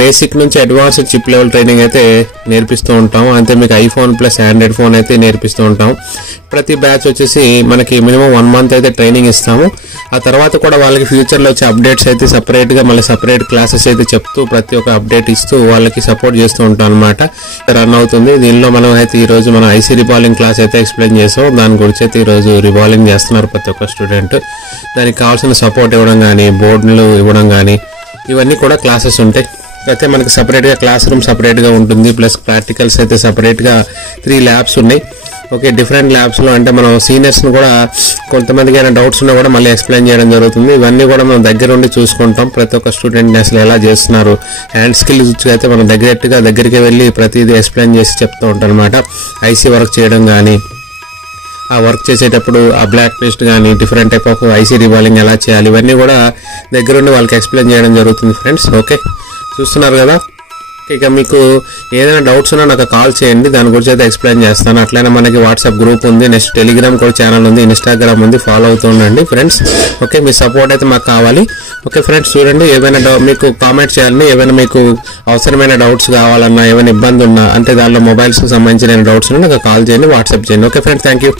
Basic నుంచి advanced chip level training అయితే నేర్పిస్తూ ఉంటాం. అంతే మీకు ఐఫోన్ ప్లస్ ఆండ్రాయిడ్ ఫోన్ అయితే నేర్పిస్తూ ఉంటాం. ప్రతి బ్యాచ్ వచ్చేసి మనకి మినిమం 1 month అయితే ట్రైనింగ్ ఇస్తాము. ఆ తర్వాత కూడా వాళ్ళకి ఫ్యూచర్లో వచ్చే అప్డేట్స్ అయితే సపరేట్గా మళ్ళీ సపరేట్ క్లాసెస్ అయితే చెప్తూ ప్రతి ఒక్క అప్డేట్ ఇస్తూ వాళ్ళకి సపోర్ట్ చేస్తూ ఉంటాం అనమాట. రన్ అవుతుంది. దీనిలో మనం అయితే ఈరోజు మనం ఐసీ రిబాలింగ్ క్లాస్ అయితే ఎక్స్ప్లెయిన్ చేసాం. దాని గురించి అయితే ఈరోజు రిబాలింగ్ చేస్తున్నారు ప్రతి ఒక్క స్టూడెంట్. దానికి కావాల్సిన సపోర్ట్ ఇవ్వడం కానీ, బోర్డులు ఇవ్వడం కానీ, ఇవన్నీ కూడా క్లాసెస్ ఉంటాయి. అయితే మనకి సపరేట్గా క్లాస్ రూమ్ సపరేట్గా ఉంటుంది. ప్లస్ ప్రాక్టికల్స్ అయితే సపరేట్గా 3 ల్యాబ్స్ ఉన్నాయి. ఓకే, డిఫరెంట్ ల్యాబ్స్లో అంటే మనం సీనియర్స్ని కూడా కొంతమందికి ఏమైనా డౌట్స్ ఉన్నా కూడా మళ్ళీ ఎక్స్ప్లెయిన్ చేయడం జరుగుతుంది. ఇవన్నీ కూడా మనం దగ్గర ఉండి చూసుకుంటాం. ప్రతి ఒక్క స్టూడెంట్ని అసలు ఎలా చేస్తున్నారు, హ్యాండ్ స్కిల్స్ అయితే మనం దగ్గరికి వెళ్ళి ప్రతిదీ ఎక్స్ప్లెయిన్ చేసి చెప్తూ ఉంటాం అనమాట. ఐసీ వర్క్ చేయడం కానీ, ఆ వర్క్ చేసేటప్పుడు ఆ బ్లాక్ పేస్ట్ కానీ, డిఫరెంట్ టైప్ ఆఫ్ ఐసీ రిబాలింగ్ ఎలా చేయాలి, ఇవన్నీ కూడా దగ్గరుండి వాళ్ళకి ఎక్స్ప్లెయిన్ చేయడం జరుగుతుంది ఫ్రెండ్స్. ఓకే, చూస్తున్నారు కదా. ఇక మీకు ఏదైనా డౌట్స్ ఉన్నా నాకు కాల్ చేయండి, దాని గురించి అయితే ఎక్స్ప్లెయిన్ చేస్తాను. అట్లనే మనకి వాట్సాప్ గ్రూప్ ఉంది, నెక్స్ట్ టెలిగ్రామ్ కూడా ఛానల్ ఉంది, ఇన్స్టాగ్రామ్ ఉంది, ఫాలో అవుతూ ఉండండి ఫ్రెండ్స్. ఓకే, మీ సపోర్ట్ అయితే మాకు కావాలి. ఓకే ఫ్రెండ్స్, చూడండి, ఏమైనా మీకు కామెంట్ చేయాలని, ఏమైనా మీకు అవసరమైన డౌట్స్ కావాలన్నా, ఏమైనా ఇబ్బంది ఉన్నా, అంటే దానిలో మొబైల్స్కి సంబంధించిన డౌట్స్ ఉన్నా నాకు కాల్ చేయండి, వాట్సాప్ చేయండి. Okay friends, thank you.